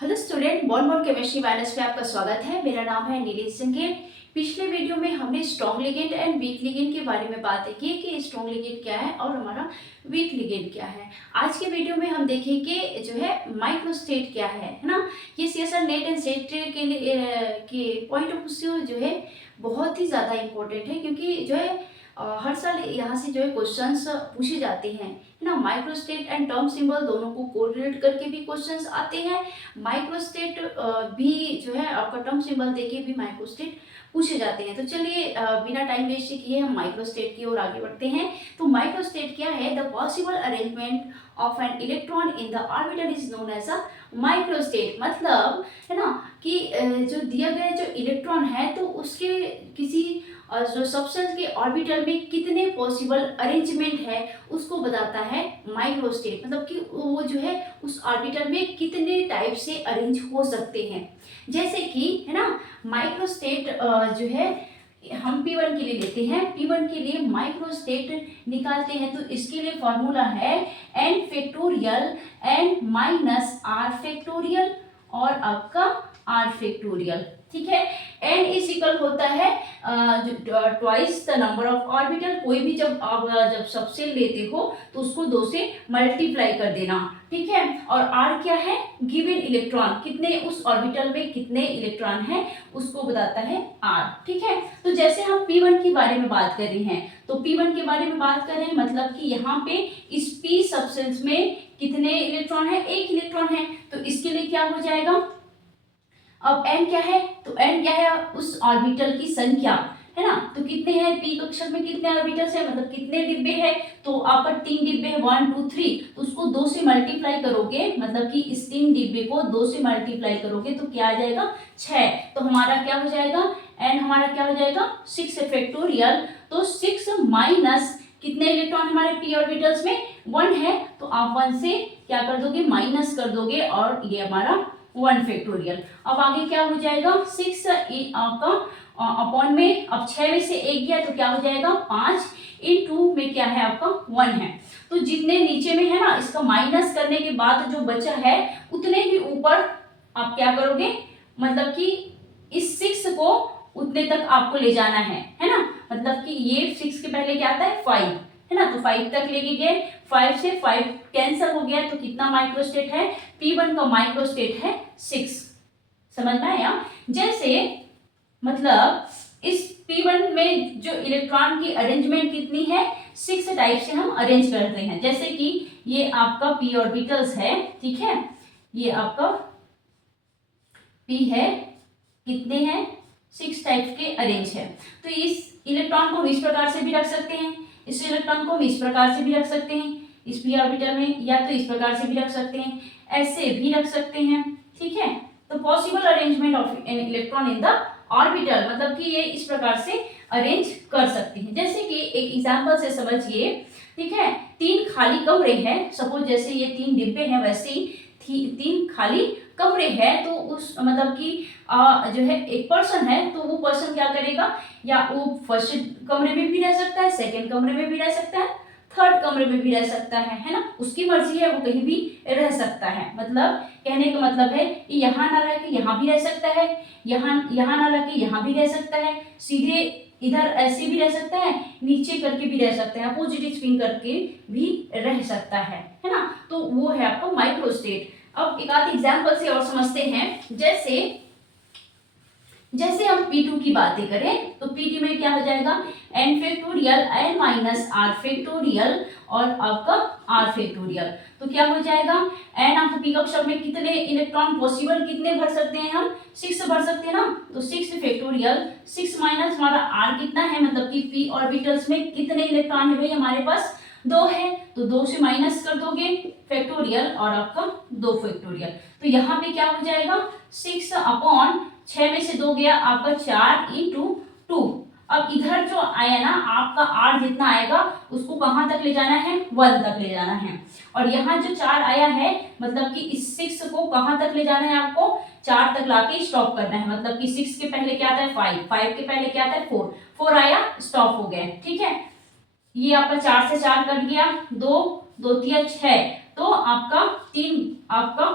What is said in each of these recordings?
Hello student, born chemistry virus पे आपका स्वागत है। मेरा नाम है नीलेश संघेल। पिछले वीडियो में हमने strong ligand and week ligand के बारे में बातें की कि स्ट्रॉन्ग लिगेंड क्या है और हमारा वीक लिगेंड क्या है। आज के वीडियो में हम देखेंगे जो है माइक्रोस्टेट क्या है ना। ये सीएसआर नेट एंड सेट के लिए के पॉइंट ऑफ व्यू जो है बहुत ही ज़्यादा इम्पोर्टेंट है, क्योंकि जो है हर साल यहाँ से जो है क्वेश्चंस पूछे जाते हैं, है ना। माइक्रोस्टेट एंड टर्म सिंबल दोनों को कोरिलेट करके भी क्वेश्चंस आते हैं। माइक्रोस्टेट भी जो है आपका टर्म सिंबल देके भी माइक्रोस्टेट पूछे जाते हैं। तो चलिए बिना टाइम वेस्ट किए हम माइक्रोस्टेट की ओर आगे बढ़ते हैं। तो माइक्रोस्टेट क्या है? The possible arrangement of an electron in the orbital is known as a microstate. मतलब है ना कि जो दिया गया जो इलेक्ट्रॉन है तो उसके किसी जो सब्सटेंस के ऑर्बिटल में कितने पॉसिबल अरेंजमेंट है उसको बताता है माइक्रोस्टेट। मतलब कि वो जो है उस ऑर्बिटल में कितने टाइप से अरेंज हो सकते हैं। जैसे कि है ना माइक्रोस्टेट जो है हम P1 के लिए लेते हैं। P1 के लिए माइक्रोस्टेट निकालते हैं तो इसके लिए फॉर्मूला है n factorial n minus r factorial और आपका r फैक्टोरियल। ठीक है, n इज इक्वल होता है twice the number of orbital. कोई भी जब आप जब सबसेल लेते हो तो उसको 2 से मल्टीप्लाई कर देना। ठीक है, और r क्या है? गिवन इलेक्ट्रॉन, कितने उस ऑर्बिटल में कितने इलेक्ट्रॉन है उसको बताता है r। ठीक है, तो जैसे हम P1 के बारे में बात कर रहे हैं तो P1 के बारे में बात कर रहे हैं मतलब कि यहाँ पे इस P सबसेंस में कितने इलेक्ट्रॉन है? 1 इलेक्ट्रॉन है। तो इसके लिए क्या हो जाएगा? अब n क्या है? तो n क्या है? उस ऑर्बिटल की संख्या, है ना। तो कितने हैं p कक्षक में? कितने ऑर्बिटल्स है मतलब कितने डिब्बे हैं? तो आपका 3 डिब्बे है, 1 2 3। तो उसको 2 से मल्टीप्लाई करोगे, मतलब कि इस 3 डिब्बे को 2 से मल्टीप्लाई करोगे तो क्या आ जाएगा? 6। तो हमारा क्या हो जाएगा? n हमारा क्या हो जाएगा? 6 फैक्टोरियल। तो 6 माइनस कितने इलेक्ट्रॉन हमारे p ऑर्बिटल्स में? 1 है। तो आप 1 से क्या कर दोगे? माइनस कर दोगे और ये हमारा 1 फैक्टोरियल। अब आगे क्या हो जाएगा? 6 का अपॉन में अब 6 में से 1 गया तो क्या हो जाएगा? 5 इन 2 में क्या है? आपका 1 है। तो जितने नीचे में है ना इसका माइनस करने के बाद जो बचा है उतने ही ऊपर आप क्या करोगे? मतलब कि इस 6 को उतने तक आपको ले जाना है ना। मतलब कि ये 6 के पहले क्या आता है? 5, है ना। तो 5 तक लेके गए, 5 से 5 कैंसिल हो गया तो कितना माइक्रोस्टेट है? P1 का माइक्रोस्टेट है 6। समझ में आया? जैसे मतलब इस P1 में जो इलेक्ट्रॉन की अरेंजमेंट कितनी है? 6 टाइप से हम अरेंज करते हैं। जैसे कि ये आपका p ऑर्बिटल्स है, ठीक है, ये आपका p है, कितने हैं? 6 टाइप के अरेंज है। तो इस इलेक्ट्रॉन को हम इस प्रकार से भी रख सकते हैं, इस इलेक्ट्रॉन को हम इस प्रकार से भी रख सकते हैं इस p ऑर्बिटल में, या तो इस प्रकार से भी रख सकते हैं, ऐसे भी रख सकते हैं। ठीक है, तो possible arrangement of an electron in the orbital, मतलब कि ये इस प्रकार से अरेंज कर सकते हैं। जैसे कि एक एग्जांपल से समझिए। ठीक है, 3 खाली कमरे हैं, सपोज जैसे ये 3 डिब्बे हैं वैसे ही 3 खाली कमरे हैं। तो उस मतलब कि जो है एक पर्सन है तो वो पर्सन क्या करेगा? या वो फर्स्ट कमरे में भी रह सकता है, सेकंड कमरे में भी रह सकता है, थर्ड कमरे में भी रह सकता है ना। उसकी मर्जी है, वो कहीं भी रह सकता है। मतलब कहने का मतलब है कि यहाँ ना रह के यहाँ भी रह सकता है, यहाँ ना रह के यहाँ भी रह सकता है, सीधे इधर ऐसे भी रह सकता है, नीचे करके भी रह सकता है, अपोजिट स्पिन करके भी रह सकता है ना। तो वो है आपका माइक्रोस्टेट। अब एक आध एग्जाम्पल से और समझते हैं। जैसे हम P2 की बातें करें तो P2 में क्या हो जाएगा? n factorial n minus r factorial और आपका r फैक्टोरियल। तो क्या हो जाएगा? n आपको p कक्षक में कितने इलेक्ट्रॉन पॉसिबल कितने भर सकते हैं? हम 6 भर सकते हैं ना। तो 6 फैक्टोरियल 6 माइनस हमारा r कितना है? मतलब कि p ऑर्बिटल्स में कितने इलेक्ट्रॉन है भाई हमारे पास? 2 है। तो 2 से माइनस कर दोगे फैक्टोरियल और आपका 2 फैक्टोरियल। तो यहाँ पे क्या हो जाएगा? 6 अपॉन 6 में से 2 गया आपका 4 इंटू 2। अब इधर जो आया ना आपका r जितना आएगा उसको कहाँ तक ले जाना है? 1 तक ले जाना है। और यहाँ जो 4 आया है मतलब कि इस 6 को कहाँ तक ले जाना है? आपको 4 तक लाके स्टॉप करना है। मतलब कि 6 के पहले क्या आता है? 5, 5 के पहले क्या आता है? 4, 4 आया, स्टॉप हो गया। ठीक है, ये आपका 4 से 4 कट गया, 2 2 3 6। तो आपका 3 आपका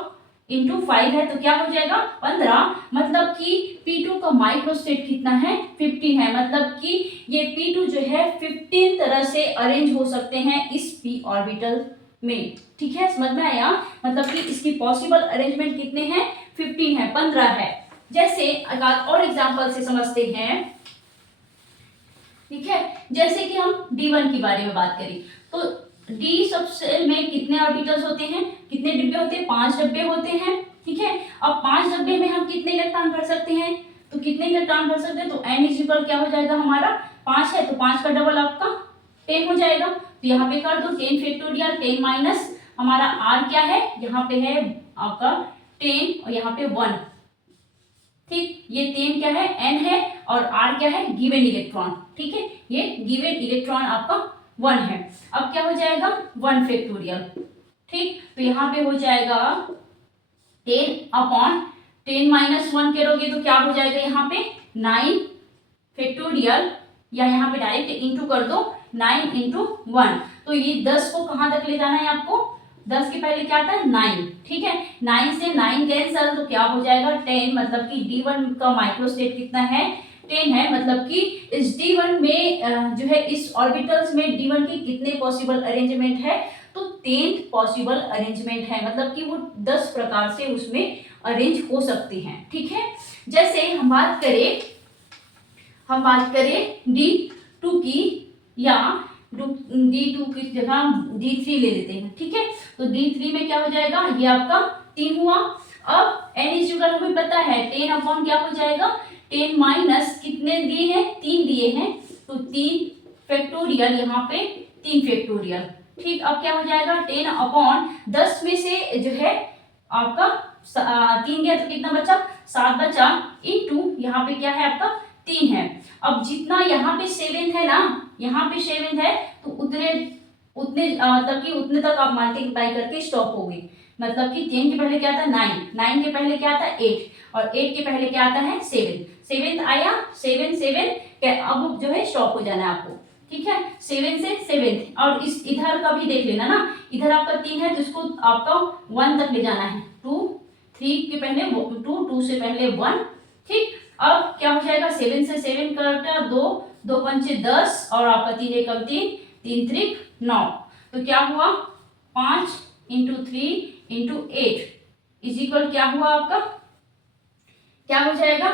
इंटू 5 है तो क्या हो जाएगा 15, मतलब कि P2 का माइक्रोस्टेट कितना है 15 है, मतलब कि ये P2 जो है 15 तरह से अरेंज हो सकते हैं इस p ऑर्बिटल में। ठीक है, समझ में आया, मतलब कि इसकी पॉसिबल अरेंजमेंट कितने हैं 15 है, 15 है। जैसे एक और एग्जांपल से समझते हैं। ठीक है, जैसे कि हम D1 के बारे में बात करें तो डी सबसेल में कितने ऑर्बिटल्स होते हैं, कितने डिब्बे होते हैं, 5 डिब्बे होते हैं। ठीक है, अब 5 डिब्बे में हम कितने इलेक्ट्रॉन भर सकते हैं, तो कितने इलेक्ट्रॉन भर सकते हैं, तो n इक्वल क्या हो जाएगा हमारा 5 है, तो 5 का डबल आपका 10 हो जाएगा। तो यहाँ पे कर दो 10 फैक्टोरियल 10 माइनस हमारा r क्या है, यहाँ पे है आपका 10 और यहाँ पे 1। ठीक, ये 10 क्या है n है और r क्या है गिवन इलेक्ट्रॉन। ठीक है, ये गिवन इलेक्ट्रॉन आपका 1 है। अब क्या हो जाएगा 1 फैक्टोरियल। ठीक, तो यहाँ पे हो जाएगा 10 अपॉन 10 माइनस 1 करोगे तो क्या हो जाएगा यहाँ पे 9 फैक्टोरियल, या यहाँ पे डायरेक्ट इंटू कर दो 9 इंटू 1। तो ये 10 को कहाँ तक ले जाना है आपको, 10 के पहले क्या आता है 9। ठीक है, 9 से 9 कैंसल तो क्या हो जाएगा 10, मतलब कि D1 का माइक्रोस्टेट कितना है 10 है, मतलब कि इस D1 में जो है इस ऑर्बिटल्स में D1 के कितने पॉसिबल अरेंजमेंट है, तो 10 पॉसिबल अरेंजमेंट है, मतलब कि वो 10 प्रकार से उसमें अरेंज हो सकती हैं। ठीक है, जैसे हम बात करें D2 की, या D2 की जगह D3 ले लेते हैं। ठीक है, तो D3 में क्या हो जाएगा, ये आपका 3 हुआ। अब n इज इक्वल हमें पता है 10 अपॉन क्या हो जाएगा 10 माइनस कितने दिए हैं 3 दिए हैं, तो 3 फैक्टोरियल, यहाँ पे 3 फैक्टोरियल। ठीक, अब क्या हो जाएगा 10 अपॉन 10 में से जो है आपका 3 दिया तो कितना बचा 7 बचा, इंटू यहाँ पे क्या है आपका 3 है। अब जितना यहाँ पे 7 है ना, यहाँ पे 7 है, तो उतने तक कि उतने तक आप मल्टीप्लाई करके स्टॉप हो गई, मतलब कि 10 के पहले क्या आता है 9, 9 के पहले क्या आता है 8 और 8 के पहले क्या आता है 7, 7 आया 7 अब जो है स्टॉप हो जाना है आपको। ठीक है, 7 से 7 और इस इधर का भी देख लेना ना, इधर आपका 3 है तो इसको आपका 1 तक ले जाना है, 2 3 के पहले 2 2 से पहले 1। ठीक, अब क्या हो जाएगा 7 से 7 कटा 2 2 पंचे 10 और आपका 3 एकम 3 3 त्रिक 9, तो क्या हुआ 5 इंटू 3 इंटू 8 इज इक्वल क्या हुआ आपका, क्या हो जाएगा,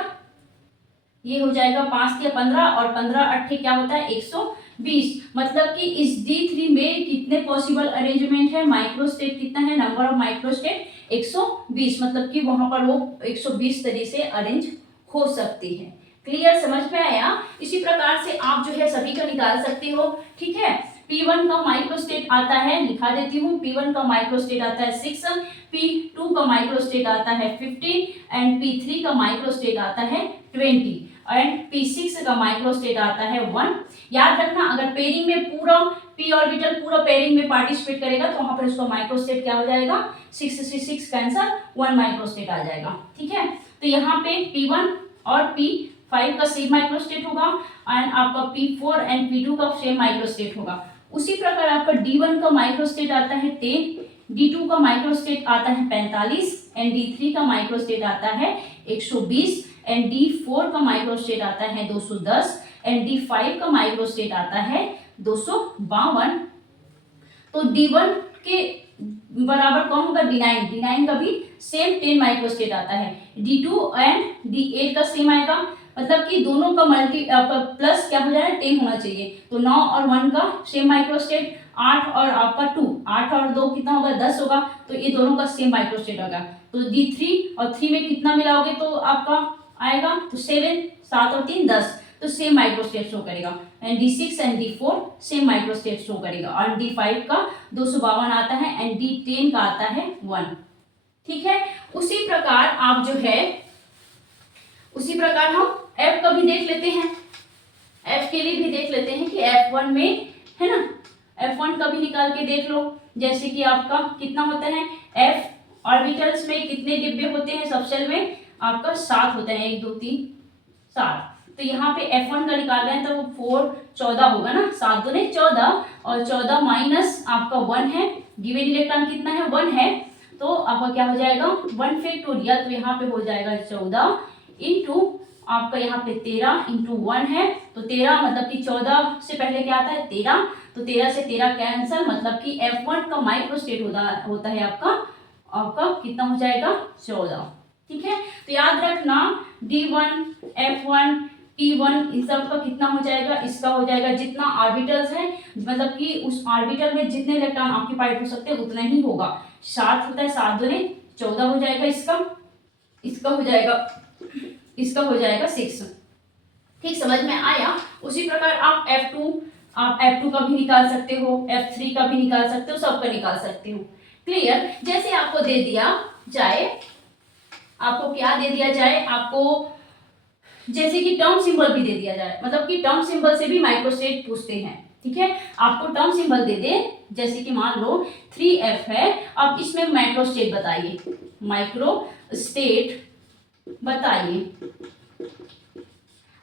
ये हो जाएगा 5 के 15 और 15 8 क्या होता है 120, मतलब कि इस D3 में कितने पॉसिबल अरेंजमेंट है, माइक्रोस्टेट कितना है, नंबर ऑफ माइक्रोस्टेट 120, मतलब कि वहां पर वो 120 तरीके से अरेंज हो सकती है। क्लियर, समझ में आया। इसी प्रकार से आप जो है सभी का निकाल सकते हो। ठीक है, P1 का माइक्रोस्टेट आता है, लिखा देती हूँ, P1 का माइक्रोस्टेट आता है 6, P2 का माइक्रोस्टेट आता है 15 एंड P3 का माइक्रोस्टेट आता है 20 एंड P6 का माइक्रोस्टेट आता है 1। याद रखना, अगर पेयरिंग में पूरा p ऑर्बिटल पूरा पेयरिंग में पार्टिसिपेट करेगा तो वहां पर उसका माइक्रोस्टेट क्या हो जाएगा 6 से 6 कैंसल 1 माइक्रोस्टेट आ जाएगा। ठीक है, तो यहाँ पे P1 और P5 का सेम माइक्रोस्टेट होगा एंड आपका P4 एंड P2 का सेम माइक्रोस्टेट होगा। उसी प्रकार आपका D1 का माइक्रोस्टेट आता है 10, D2 का माइक्रोस्टेट आता है 45 एंड D3 का माइक्रोस्टेट आता है 120 एंड D4 का माइक्रोस्टेट आता है 210 एंड D5 का माइक्रोस्टेट आता है 252। तो D1 के बराबर कौन होगा D9 का भी सेम 10 माइक्रोस्टेट आता है, D2 एंड D8 का सेम आएगा, मतलब कि दोनों का मल्टी प्लस क्या हो जाए 10 होना चाहिए, तो 9 और 1 का सेम माइक्रोस्टेट, 8 और आपका 2 8 और 2 कितना होगा 10 होगा, तो ये दोनों का सेम माइक्रोस्टेट होगा। तो D3 और 3 में कितना मिलाओगे तो आपका आएगा, तो 7 7 और 3 10, तो सेम माइक्रोस्टेट शो करेगा and D6 and D4 same microstate show करेगा और D5 का 252 आता है एंड D10 का आता है 1। ठीक है, उसी प्रकार आप जो है उसी प्रकार हम F का भी देख लेते हैं, F के लिए भी देख लेते हैं कि F1 में है ना, F1 का भी निकाल के देख लो। जैसे कि आपका कितना होता है F ऑर्बिटल्स में कितने डिब्बे होते हैं, सबसेल में आपका 7 होते हैं, 1 2 3 7, तो यहाँ पे F1 का निकाल रहे हैं तो 4 14 होगा ना, 7 दूने 14 और 14 माइनस आपका 1 है, गिवन इलेक्ट्रॉन कितना है 1 है, तो आपका क्या हो जाएगा 1 फैक्टोरियल, तो यहाँ पे हो जाएगा 14 इंटू आपका यहाँ पे 13 इंटू 1 है, तो 13 मतलब कि 14 से पहले क्या आता है 13, तो 13 से 13 कैंसल, मतलब कि F1 का माइक्रोस्टेट होता है आपका कितना हो जाएगा 14। ठीक है, तो याद रखना D1 F1 P1 इन सब का कितना हो जाएगा, इसका हो जाएगा जितना ऑर्बिटल्स है, मतलब कि उस ऑर्बिटल में जितने इलेक्ट्रॉन ऑक्यूपाइड हो सकते हैं उतना ही होगा। 7 होता है, 7 दूनी 14 हो जाएगा, इसका हो जाएगा 6। ठीक, समझ में आया। उसी प्रकार आप F2 का भी निकाल सकते हो, F3 का भी निकाल सकते हो, सबका निकाल सकते हो। क्लियर। जैसे आपको दे दिया जाए, आपको क्या दे दिया जाए, आपको जैसे कि टर्म सिंबल भी दे दिया जाए, मतलब कि टर्म सिंबल से भी माइक्रोस्टेट पूछते हैं। ठीक है, आपको टर्म सिंबल दे दे, जैसे कि मान लो 3F है, अब इसमें माइक्रोस्टेट बताइए।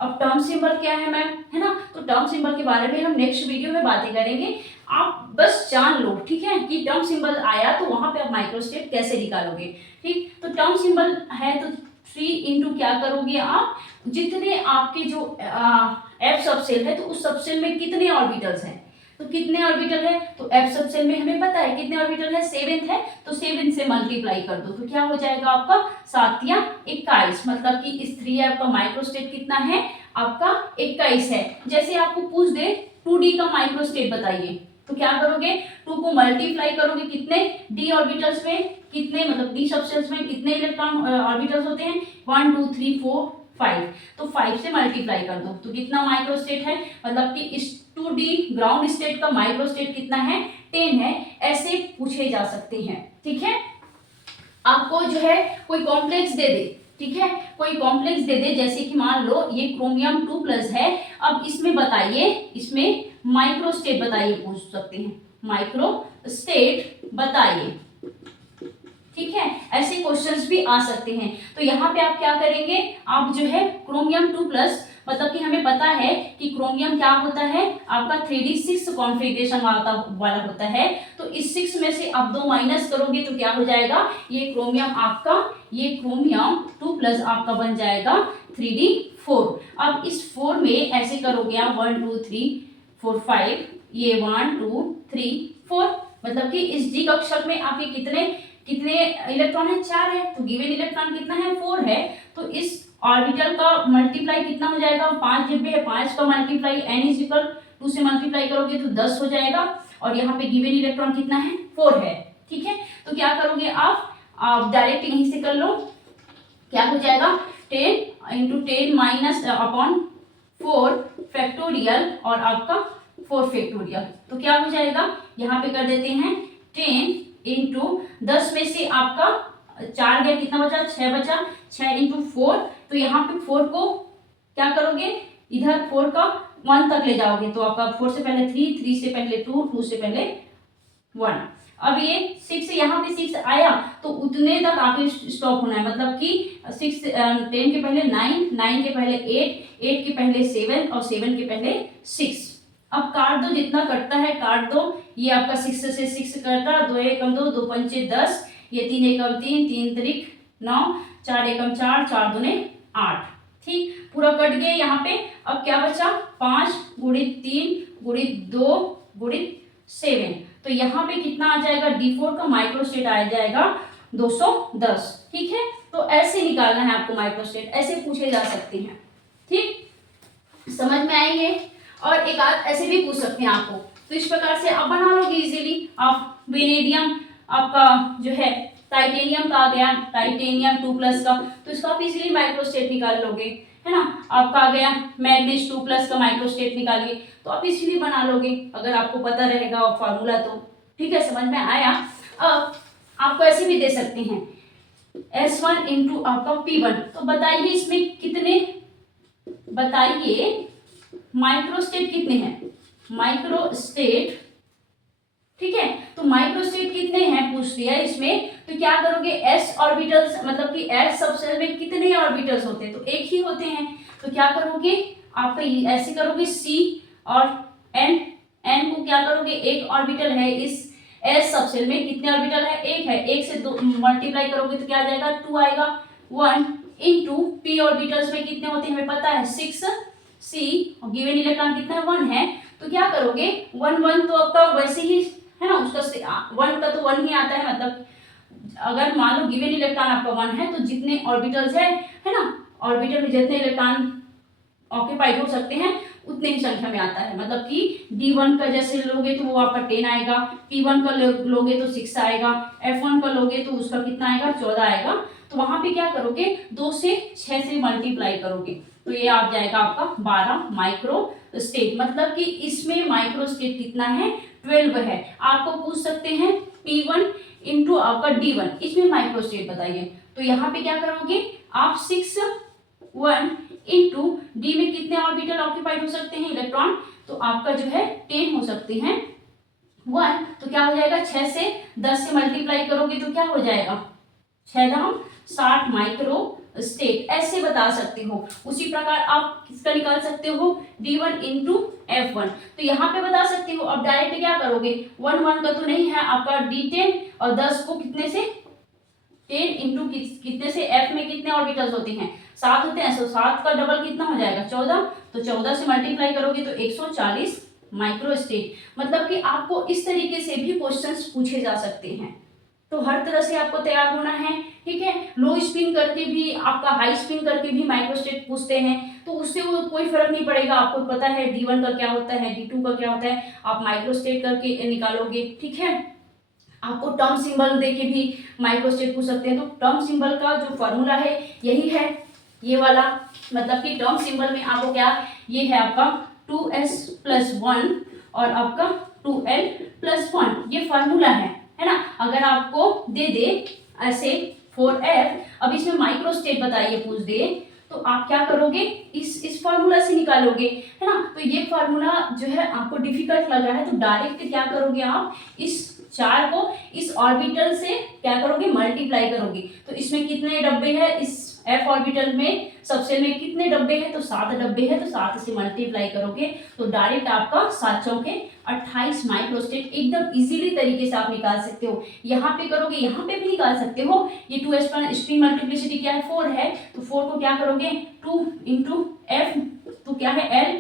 अब टर्म सिंबल क्या है मैम, है ना, तो टर्म सिंबल के बारे में हम नेक्स्ट वीडियो में बातें करेंगे। आप बस जान लो, ठीक है, कि टर्म सिंबल आया तो वहां पे आप माइक्रोस्टेट कैसे निकालोगे। ठीक, तो टर्म सिंबल है तो 3 इंटू क्या करोगे आप, जितने आपके जो एफ सबसेल है तो उस सबसेल में कितने ऑर्बिटल्स हैं, तो कितने ऑर्बिटल है, तो एफ सबसेल में हमें पता है कितने ऑर्बिटल है, 7 है, तो 7 से मल्टीप्लाई कर दो, तो क्या हो जाएगा आपका 7 या 21, मतलब कि इस 3F का माइक्रोस्टेट कितना है आपका 21 है। जैसे आपको पूछ दे 2D का माइक्रोस्टेट बताइए, तो क्या करोगे, 2 को मल्टीप्लाई करोगे कितने डी ऑर्बिटल्स में, कितने मतलब डी सबसेल्स में कितने इलेक्ट्रॉन ऑर्बिटल्स होते हैं, 1 2 3 4 5, तो 5 से मल्टीप्लाई कर दो, तो कितना माइक्रोस्टेट है, मतलब कि इस 2D ग्राउंड स्टेट का माइक्रोस्टेट कितना है 10 है। ऐसे पूछे जा सकते हैं। ठीक है, आपको जो है कोई कॉम्प्लेक्स दे दे, ठीक है, कोई कॉम्प्लेक्स दे दे, जैसे कि मान लो ये क्रोमियम 2+ है, अब इसमें बताइए, इसमें माइक्रोस्टेट बताइए, पूछ सकते हैं माइक्रोस्टेट बताइए। ठीक है, ऐसे क्वेश्चंस भी आ सकते हैं। तो यहाँ पे आप क्या करेंगे, आप जो है क्रोमियम 2+, मतलब कि हमें पता है कि क्रोमियम क्या होता है आपका 3D6 कॉन्फ़िगरेशन वाला होता है, तो इस 6 में से आप 2 माइनस करोगे तो क्या हो जाएगा, ये क्रोमियम 2+ आपका बन जाएगा 3D4। अब इस 4 में ऐसे करोगे आप 1 2 3 4 5, ये 1 2 3 4, मतलब कि इस डी कक्षक में आपके कितने इलेक्ट्रॉन है, 4 है, तो गिवन इलेक्ट्रॉन कितना है 4 है, तो इस ऑर्बिटल का मल्टीप्लाई कितना हो जाएगा, 5 डिब्बे है, 5 का मल्टीप्लाई n = 2 से मल्टीप्लाई करोगे तो 10 हो जाएगा, और यहाँ पे गिवन इलेक्ट्रॉन कितना है 4 है। ठीक है, तो क्या करोगे आप डायरेक्ट यहीं से कर लो, क्या हो जाएगा 10 × 10 - 4 फैक्टोरियल और आपका 4 फैक्टोरियल, तो क्या हो जाएगा, यहाँ पे कर देते हैं 10 × 10 में से आपका 4 गया, कितना बचा 6 बचा, 6 × 4, तो यहाँ पे 4 को क्या करोगे, इधर 4 का 1 तक ले जाओगे, तो आपका 4 से पहले 3, 3 से पहले 2, 2 से पहले 1, अब ये 6 यहाँ पे 6 आया तो उतने तक आके स्टॉप होना है, मतलब कि 10 के पहले 9, 9 के पहले 8, 8 के पहले 7 और 7 के पहले 6। अब काट दो, जितना कटता है काट दो, ये आपका 6 से 6 कटा, 2 एकम 2, 2 पंचे 10, ये 3 एकम 3, 3 त्रिक 9, 4 एकम 4, 4 दूने 8। ठीक, पूरा कट गया यहाँ पे। अब क्या बचा, 5 × 3 × 2 × 7, तो यहाँ पे कितना आ जाएगा, D4 का माइक्रोस्टेट आ जाएगा 210। ठीक है, तो ऐसे निकालना है आपको माइक्रोस्टेट, ऐसे पूछे जा सकते हैं। ठीक, समझ में आएंगे। और एक आध ऐसे भी पूछ सकते हैं आपको, तो इस प्रकार से आप बना लोगे इजीली। आप वेनेडियम आपका जो है टाइटेनियम का आ गया, टाइटेनियम 2+ का, तो इसका आप इजीली माइक्रोस्टेट निकाल लोगे, है ना। आपका आ गया मैग्नीज 2+ का माइक्रोस्टेट निकालिए, तो आप इजीली बना लोगे अगर आपको पता रहेगा फॉर्मूला तो। ठीक है, समझ में आया। अब आपको ऐसे भी दे सकते हैं S1 × आपका P1, तो बताइए इसमें कितने, बताइए माइक्रोस्टेट कितने हैं, माइक्रोस्टेट। ठीक है, तो माइक्रोस्टेट कितने हैं पूछ दिया इसमें, तो क्या करोगे, s ऑर्बिटल्स, मतलब कि s सबसेल में कितने ऑर्बिटल्स होते हैं, तो एक ही होते हैं, तो क्या करोगे आप ऐसे करोगे c और n को क्या करोगे, एक ऑर्बिटल है इस एस सबसेल में कितने ऑर्बिटल है, एक है, एक से दो मल्टीप्लाई करोगे तो क्या आ जाएगा, 2 आएगा। 1 इंटू पी ऑर्बिटल्स में कितने होते हैं हमें पता है 6 सी, गिवन इलेक्ट्रॉन कितना है 1 है, तो क्या करोगे 1 1 तो आपका वैसे ही है ना, उसका 1 का तो 1 ही आता है, मतलब अगर मान लो गिवन इलेक्ट्रॉन आपका 1 है तो जितने ऑर्बिटल्स है ना, ऑर्बिटल में जितने इलेक्ट्रॉन ऑक्यूपाइड हो सकते हैं उतने ही संख्या में आता है, मतलब कि D1 का जैसे लोगे तो वो आपका 10 आएगा, P1 का लोगे तो 6 आएगा, F1 का लोगे तो उसका कितना आएगा 14 आएगा। तो वहां पे क्या करोगे 2 से 6 से मल्टीप्लाई करोगे तो ये आ जाएगा आपका 12 माइक्रो स्टेट, मतलब कि इसमें माइक्रो स्टेट कितना है 12 है। आपको पूछ सकते हैं P1 इंटू आपका D1, इसमें माइक्रो स्टेट बताइए, तो यहाँ पे क्या करोगे आप 6 1 इंटू डी में कितने ऑर्बिटल ऑक्यूपाइड हो सकते हैं इलेक्ट्रॉन, तो आपका जो है 10 हो सकते हैं 1, तो क्या हो जाएगा 6 से 10 से मल्टीप्लाई करोगे तो क्या हो जाएगा 6 माइक्रो स्टेट, ऐसे बता सकते हो। उसी प्रकार आप किसका निकाल सकते हो D1 इंटू F1, तो यहाँ पे बता सकते हो। अब डायरेक्ट क्या करोगे 1 1 का तो नहीं है आपका D10 और 10 को कितने से 10 इंटू कितने से F में कितने ऑर्बिटल्स होते हैं 7 होते हैं, तो 7 का डबल कितना हो जाएगा 14, तो 14 से मल्टीप्लाई करोगे तो 140 माइक्रो स्टेट, मतलब कि आपको इस तरीके से भी क्वेश्चंस पूछे जा सकते हैं। तो हर तरह से आपको तैयार होना है, ठीक है। लो स्पिन करके भी आपका हाई स्पिन करके भी माइक्रो स्टेट पूछते हैं, तो उससे वो कोई फर्क नहीं पड़ेगा, आपको पता है D1 का क्या होता है, D2 का क्या होता है, आप माइक्रो स्टेट करके निकालोगे, ठीक है। आपको टर्म सिंबल देके भी माइक्रो स्टेट पूछ सकते हैं, तो टर्म सिंबल का जो फॉर्मूला है यही है ये वाला, मतलब कि टर्म सिंबल में आपको क्या, ये है आपका 2s+1 और आपका 2l+1, ये फॉर्मूला है ना। अगर आपको दे दे ऐसे 4f, अब इसमें माइक्रो स्टेट बताइए पूछ दे, तो आप क्या करोगे इस फॉर्मूला से निकालोगे, है ना। तो ये फॉर्मूला जो है आपको डिफिकल्ट लग रहा है, तो डायरेक्ट क्या करोगे आप इस 4 को इस ऑर्बिटल से क्या करोगे मल्टीप्लाई करोगे, तो इसमें कितने डब्बे हैं, इस f ऑर्बिटल में सबसे में कितने डब्बे हैं, तो 7 डब्बे हैं, तो 7 से मल्टीप्लाई करोगे तो डायरेक्ट आपका 7 चौके 28 माइक्रो स्टेट एकदम इजीली तरीके से आप निकाल सकते हो। यहाँ पे करोगे यहाँ पे भी निकाल सकते हो। ये 2s पर स्पिन मल्टीप्लिसिटी क्या है 4 है, तो 4 को क्या करोगे 2 इंटू f, तो क्या है l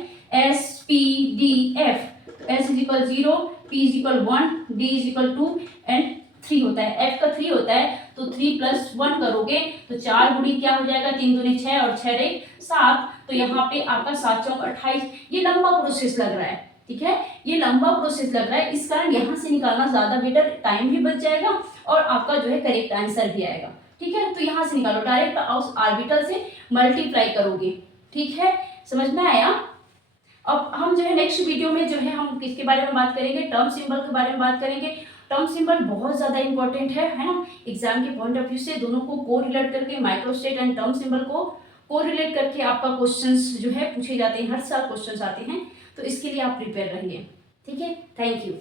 s p d f, तो s is equal 0, p is equal 1, d is equal 2 and 3 होता है, f का 3 होता है, तो 3 + 1 करोगे तो 4 गुणी क्या हो जाएगा 3 दूनी 6 और 6 रे 7, तो यहाँ पे आपका 7 चौक 28। ये लंबा प्रोसेस लग रहा है, ठीक है, ये लंबा प्रोसेस लग रहा है, इस कारण यहाँ से निकालना ज्यादा बेटर, टाइम भी बच जाएगा और आपका जो है करेक्ट आंसर भी आएगा, ठीक है। तो यहाँ से निकालो डायरेक्ट उस ऑर्बिटल से मल्टीप्लाई करोगे, ठीक है, समझ में आया। अब हम जो है नेक्स्ट वीडियो में जो है हम किसके बारे में बात करेंगे, टर्म सिंबल के बारे में बात करेंगे। टर्म सिंबल बहुत ज्यादा इंपॉर्टेंट है ना, एग्जाम के पॉइंट ऑफ व्यू से दोनों को को रिलेट करके माइक्रोस्टेट एंड टर्म सिंबल को को रिलेट करके आपका क्वेश्चंस जो है पूछे जाते हैं, हर साल क्वेश्चंस आते हैं, तो इसके लिए आप प्रिपेयर रहिए, ठीक है। Thank you.